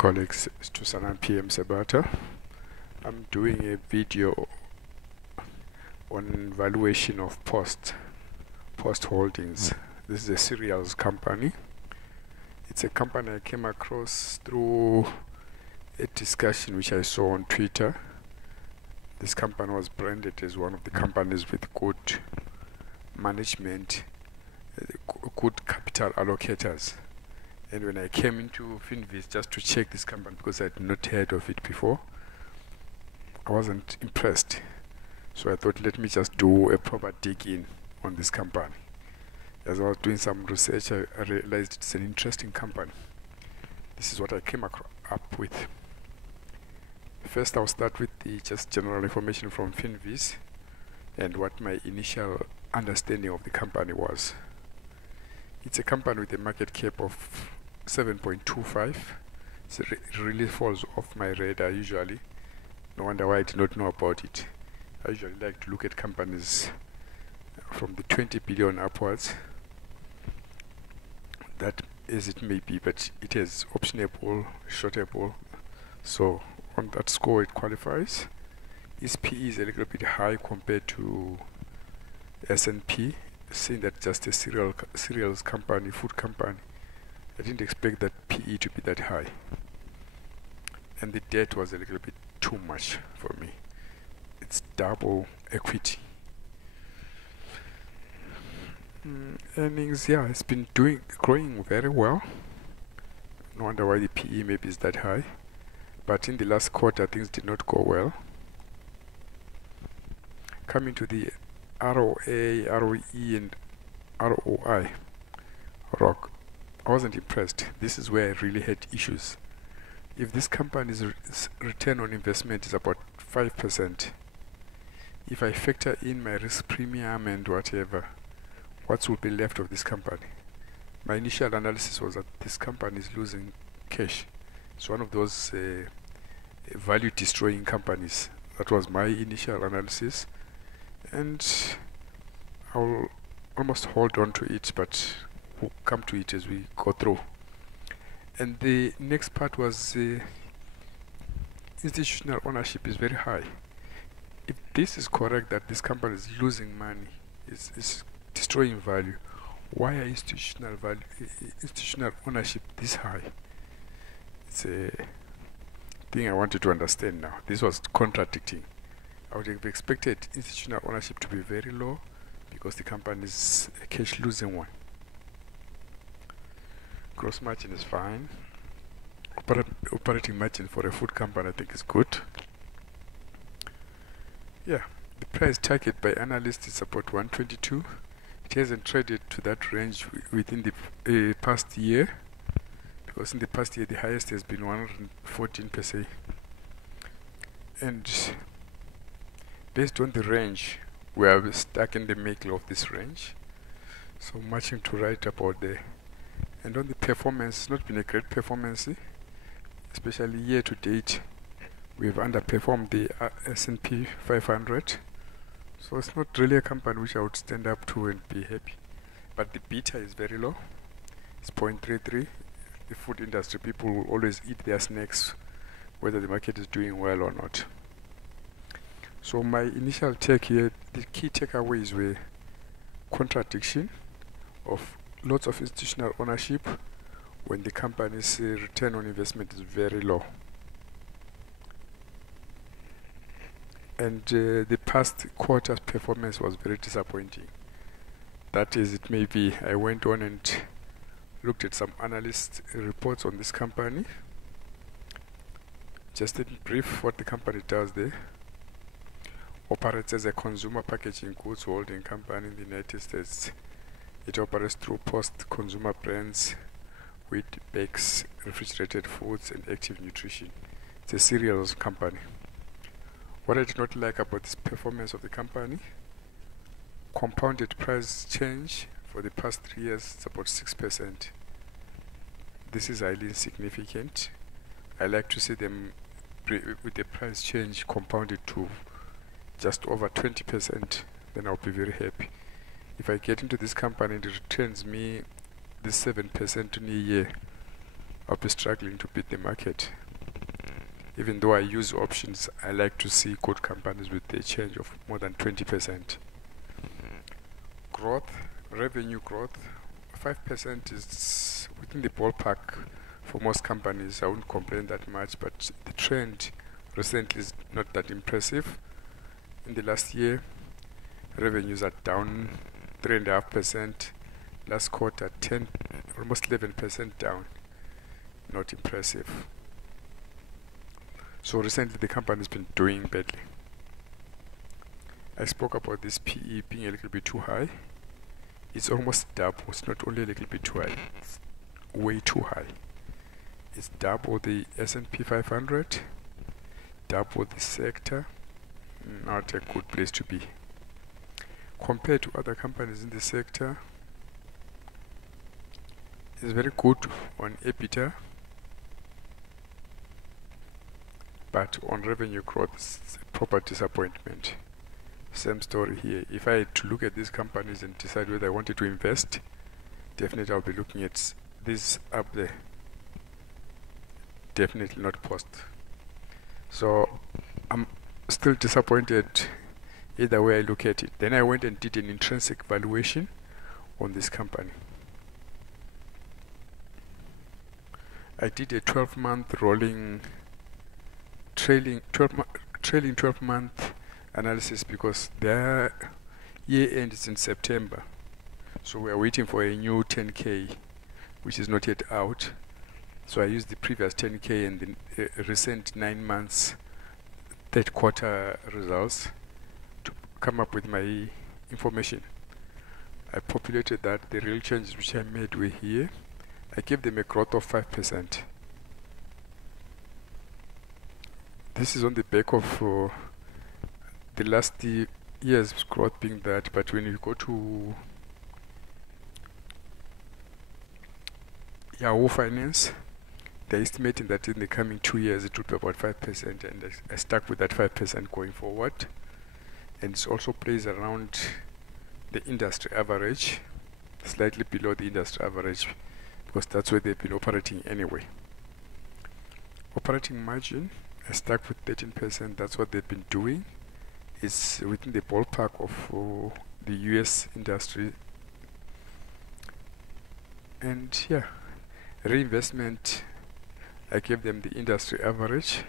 Colleagues, it's Tusanan PM Sabata. I'm doing a video on valuation of Post Holdings. This is a cereals company. It's a company I came across through a discussion which I saw on Twitter. This company was branded as one of the companies with good management, good capital allocators. And when I came into Finviz just to check this company because I had not heard of it before, I wasn't impressed. So I thought, let me just do a proper dig in on this company. As I was doing some research, I realized it's an interesting company. This is what I came up with. First, I'll start with the just general information from Finviz and what my initial understanding of the company was. It's a company with a market cap of 7.25. So it really falls off my radar usually. No wonder why I did not know about it. I usually like to look at companies from the 20 billion upwards. That as it may be, but it has optionable, shortable. So on that score it qualifies. Its PE is a little bit high compared to S&P, seeing that just a cereals company, food company. I didn't expect that PE to be that high. And the debt was a little bit too much for me. It's double equity. Earnings, yeah, it's been growing very well. No wonder why the PE maybe is that high. But in the last quarter, things did not go well. Coming to the ROA, ROE, and ROI, I wasn't impressed. This is where I really had issues. If this company's return on investment is about 5%, if I factor in my risk premium and whatever, what will be left of this company? My initial analysis was that this company is losing cash. It's one of those value destroying companies. That was my initial analysis, and I'll almost hold on to it, but we'll come to it as we go through. And the next part was institutional ownership is very high. If this is correct, that this company is losing money, is destroying value, why are institutional ownership this high? It's a thing I wanted to understand now. This was contradicting. I would have expected institutional ownership to be very low because the company is a cash losing one. Gross margin is fine. Operating margin for a food company I think is good. Yeah, the price target by analysts is about 122. It hasn't traded to that range within the past year, because in the past year the highest has been 114 per se. And based on the range, we are stuck in the middle of this range. So much to write about there. And on the performance, it's not been a great performance, especially year to date. We've underperformed the S&P 500. So it's not really a company which I would stand up to and be happy. But the beta is very low. It's 0.33. The food industry, people will always eat their snacks whether the market is doing well or not. So my initial take here, the key takeaways were contradiction of lots of institutional ownership when the company's return on investment is very low. And the past quarter's performance was very disappointing. That is, it may be, I went on and looked at some analyst reports on this company. Just in brief, what the company does there: operates as a consumer packaging goods holding company in the United States. It operates through post-consumer brands, wheat, bakes, refrigerated foods, and active nutrition. It's a cereals company. What I did not like about this performance of the company: compounded price change for the past 3 years is about 6%. This is highly insignificant. I like to see them with the price change compounded to just over 20%, then I'll be very happy. If I get into this company and it returns me this 7% in a year, I'll be struggling to beat the market. Even though I use options, I like to see good companies with a change of more than 20%. Growth, revenue growth, 5% is within the ballpark for most companies. I wouldn't complain that much, but the trend recently is not that impressive. In the last year, revenues are down 3.5%. Last quarter, almost 11% down. Not impressive. So recently the company's been doing badly. I spoke about this PE being a little bit too high. It's almost double. It's not only a little bit too high, it's way too high. It's double the S&P 500, double the sector. Not a good place to be. Compared to other companies in the sector, it's very good on EBITDA, but on revenue growth, it's a proper disappointment. Same story here. If I had to look at these companies and decide whether I wanted to invest, definitely I'll be looking at this up there. Definitely not post. So I'm still disappointed either way I look at it. Then I went and did an intrinsic valuation on this company. I did a 12-month rolling trailing 12-month analysis because their year end is in September. So we are waiting for a new 10K, which is not yet out. So I used the previous 10K and the recent 9 months third quarter results to come up with my information. I populated that. The real changes which I made were here. I gave them a growth of 5%. This is on the back of the last year's growth being that, but when you go to Yahoo Finance, they're estimating that in the coming 2 years it will be about 5%, and I stuck with that 5% going forward. And it also plays around the industry average, slightly below the industry average, because that's where they've been operating anyway. Operating margin, I stuck with 13%. That's what they've been doing. It's within the ballpark of the US industry. And yeah, reinvestment, I gave them the industry average.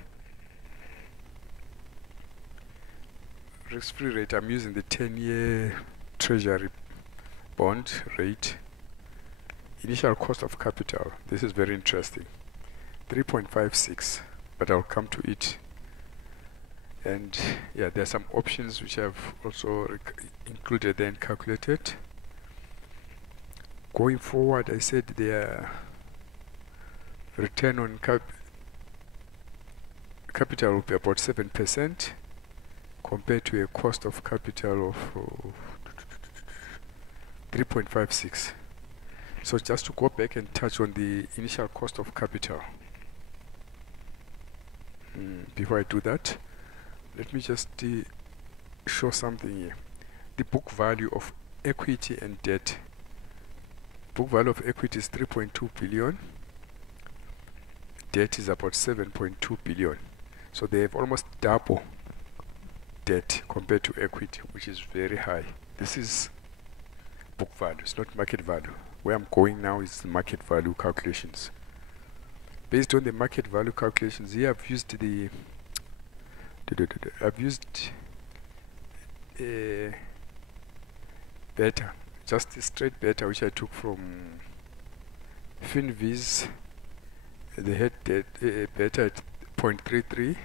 Risk-free rate, I'm using the 10-year treasury bond rate. Initial cost of capital, this is very interesting, 3.56, but I'll come to it. And yeah, there are some options which I've also included and calculated. Going forward, I said their return on capital will be about 7% compared to a cost of capital of 3.56. So just to go back and touch on the initial cost of capital. Before I do that, let me just show something here. The book value of equity and debt. Book value of equity is 3.2 billion. Debt is about 7.2 billion. So they have almost double debt compared to equity, which is very high. This is book value, it's not market value. Where I'm going now is the market value calculations. Based on the market value calculations, here I've used beta, just a straight beta which I took from FinViz. They had beta at 0.33,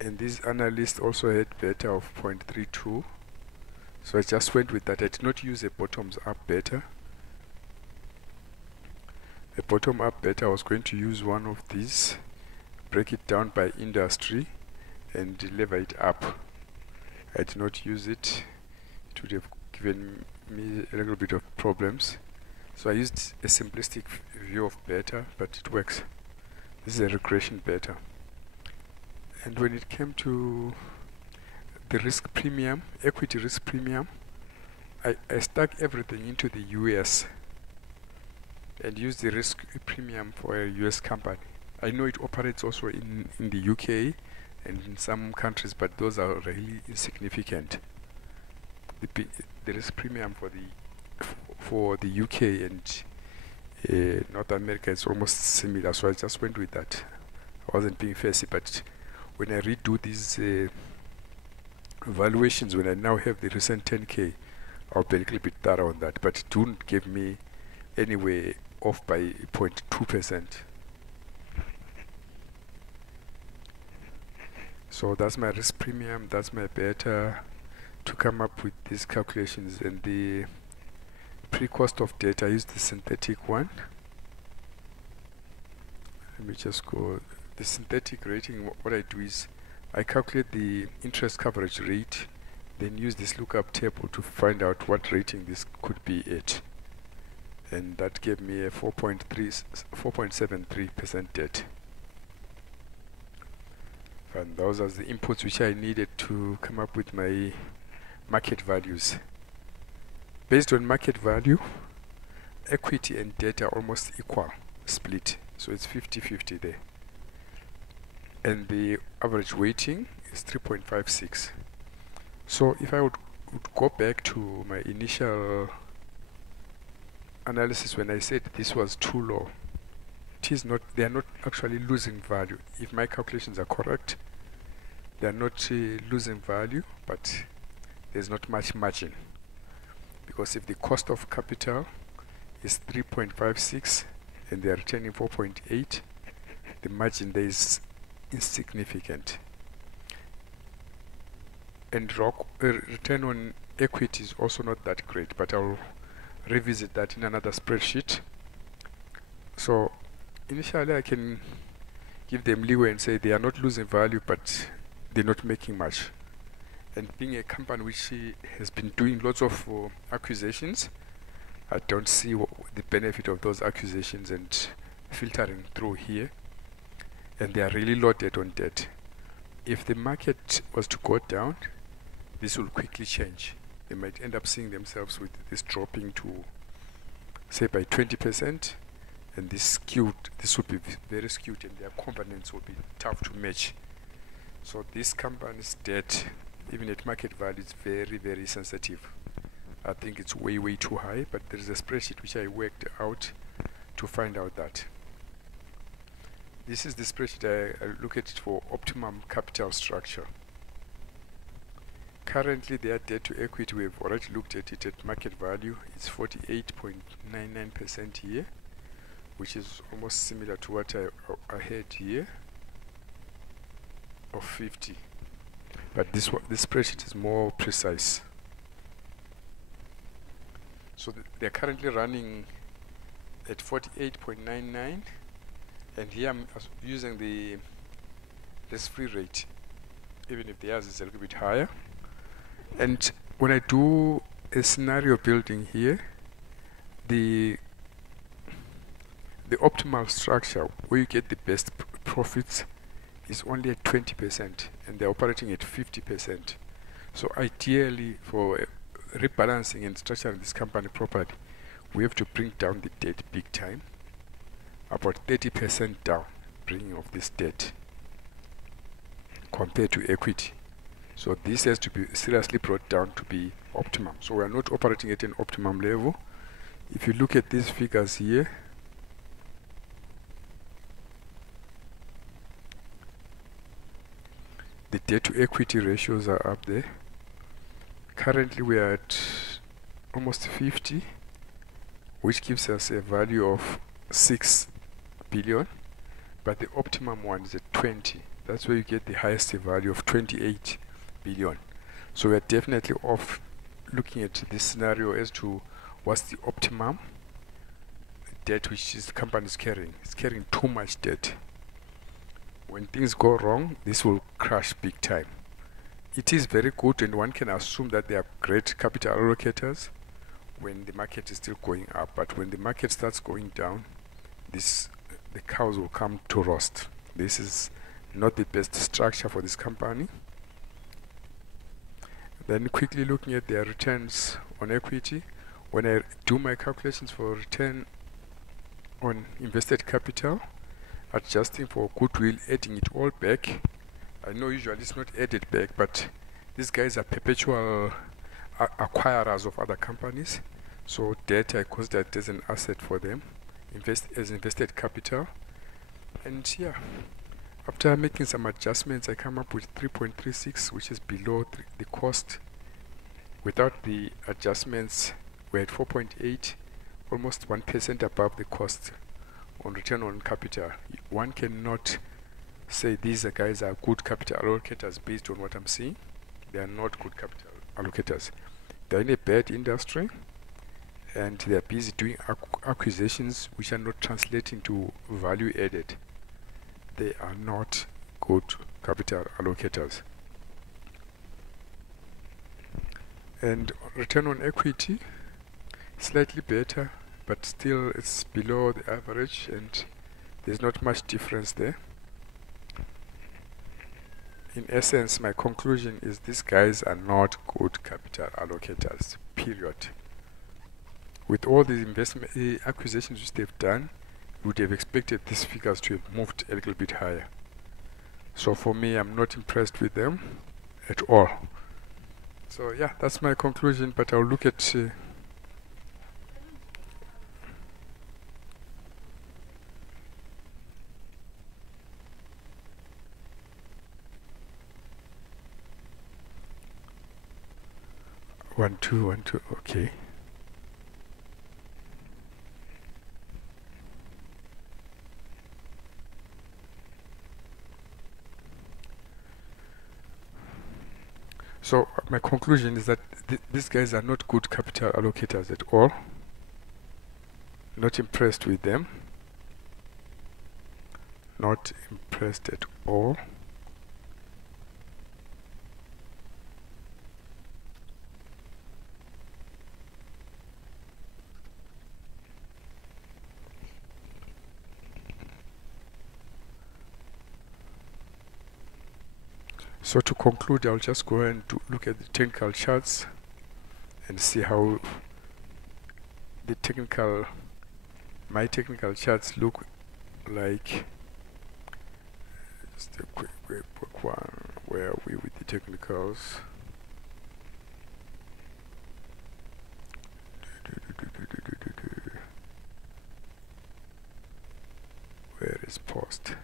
and this analyst also had beta of 0.32. So I just went with that. I did not use a bottoms up beta. A bottom up beta, I was going to use one of these, break it down by industry and lever it up. I did not use it. It would have given me a little bit of problems. So I used a simplistic view of beta, but it works. This is a regression beta. And when it came to the risk premium, equity risk premium, I stuck everything into the US. and use the risk premium for a US company. I know it operates also in the UK and in some countries, but those are really insignificant. The risk premium for the UK and North America is almost similar, so I just went with that. I wasn't being fussy, but when I redo these valuations, when I now have the recent 10K, I'll be a little bit thorough on that, but it wouldn't give me anyway off by 0.2%. So that's my risk premium, that's my beta to come up with these calculations. And the pre-cost of debt, I use the synthetic one. Let me just go. The synthetic rating, what I do is I calculate the interest coverage rate, then use this lookup table to find out what rating this could be at. And that gave me a 4.73% debt. And those are the inputs which I needed to come up with my market values. Based on market value, equity and debt are almost equal split, so it's 50-50 there. And the average weighting is 3.56. So if I would go back to my initial analysis when I said this was too low, it is not. They are not actually losing value. If my calculations are correct, they are not losing value, but there's not much margin, because if the cost of capital is 3.56 and they are returning 4.8, the margin there is insignificant. And return on equity is also not that great, but I'll revisit that in another spreadsheet. So initially I can give them leeway and say they are not losing value, but they're not making much. And being a company which has been doing lots of acquisitions, I don't see the benefit of those acquisitions and filtering through here. And they are really loaded on debt. If the market was to go down, this will quickly change. They might end up seeing themselves with this dropping to, say, by 20%, and this would be very skewed, and their covenants will be tough to match. So this company's debt, even at market value, is very, very sensitive. I think it's way, way too high, but there is a spreadsheet which I worked out to find out that. This is the spreadsheet. I look at it for optimum capital structure. Currently, their debt to equity, we've already looked at it at market value. It's 48.99% here, which is almost similar to what I had here of 50. But this spreadsheet is more precise. So they're currently running at 48.99, and here I'm using the risk-free rate, even if theirs is a little bit higher. And when I do a scenario building here, the optimal structure where you get the best profits is only at 20%, and they're operating at 50%. So ideally, for rebalancing and structuring this company properly, we have to bring down the debt big time, about 30% down, bringing of this debt compared to equity. So this has to be seriously brought down to be optimum. So we are not operating at an optimum level. If you look at these figures here, the debt to equity ratios are up there. Currently we are at almost 50, which gives us a value of 6 billion, but the optimum one is at 20. That's where you get the highest value of 28 billion. So we are definitely off looking at this scenario as to what's the optimum debt which the company is carrying. It's carrying too much debt. When things go wrong, this will crash big time. It is very good, and one can assume that they are great capital allocators when the market is still going up, but when the market starts going down, the cows will come to roast. This is not the best structure for this company. Then quickly looking at their returns on equity, when I do my calculations for return on invested capital, adjusting for goodwill, adding it all back. I know usually it's not added back, but these guys are perpetual acquirers of other companies, so debt I consider that as an asset for them, as invested capital. And yeah, after making some adjustments, I come up with 3.36, which is below the cost. Without the adjustments, we're at 4.8, almost 1% above the cost on return on capital. One cannot say these guys are good capital allocators based on what I'm seeing. They are not good capital allocators. They're in a bad industry, and they're busy doing acquisitions which are not translating to value added. They are not good capital allocators. And return on equity, slightly better, but still it's below the average, and there's not much difference there. In essence, my conclusion is these guys are not good capital allocators, period. With all these investment acquisitions which they've done, you would have expected these figures to have moved a little bit higher. So for me, I'm not impressed with them at all. So yeah, that's my conclusion, but I'll look at 1 2 1 2, okay. So my conclusion is that these guys are not good capital allocators at all. Not impressed with them. Not impressed at all. So to conclude, I'll just go and look at the technical charts and see how my technical charts look like. Just a quick one. Where are we with the technicals? Where is post?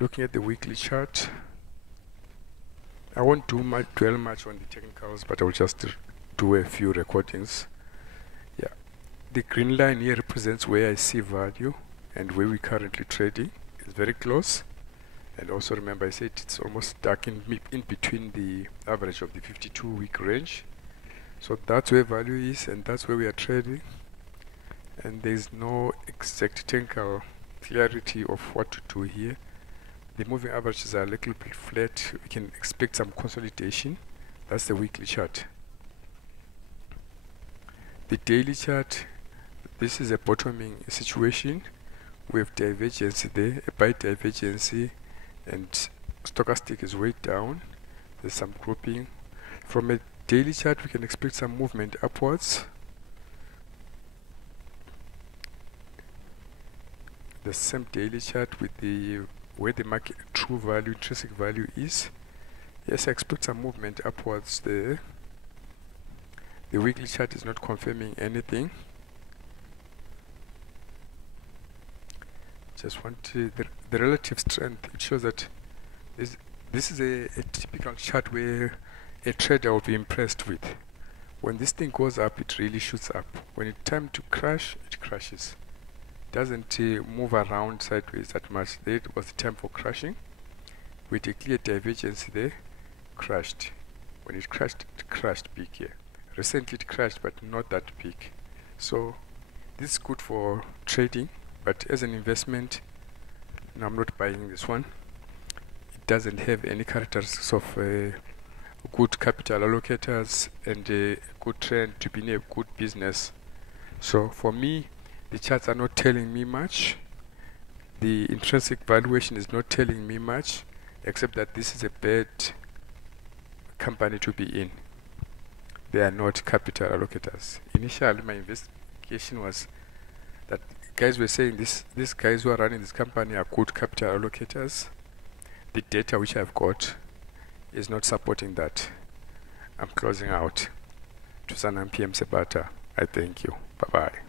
Looking at the weekly chart, I won't dwell much on the technicals, but I will just do a few recordings. Yeah, the green line here represents where I see value and where we're currently trading. It's very close. And also remember, I said it's almost stuck in between the average of the 52-week range. So that's where value is, and that's where we are trading. And there's no exact technical clarity of what to do here. The moving averages are a little bit flat. We can expect some consolidation. That's the weekly chart. The daily chart, this is a bottoming situation. We have divergence there, a buy divergence, and stochastic is way down. There's some grouping. From a daily chart, we can expect some movement upwards. The same daily chart with the where the market true value, intrinsic value is. Yes, I expect some movement upwards there. The weekly chart is not confirming anything. Just want to, the relative strength, it shows that this is a typical chart where a trader will be impressed with. When this thing goes up, it really shoots up. When it's time to crash, it crashes. Doesn't move around sideways that much. There was the time for crashing with a clear divergence there. Crashed. When it crashed big here. Recently it crashed, but not that big. So this is good for trading, but as an investment, no, I'm not buying this one. It doesn't have any characteristics of good capital allocators and a good trend to be in a good business. So for me, the charts are not telling me much. The intrinsic valuation is not telling me much, except that this is a bad company to be in. they are not capital allocators. Initially, my investigation was that guys were saying these guys who are running this company are good capital allocators. The data which I've got is not supporting that. I'm closing out. To Sanam PM Sebata, I thank you. Bye-bye.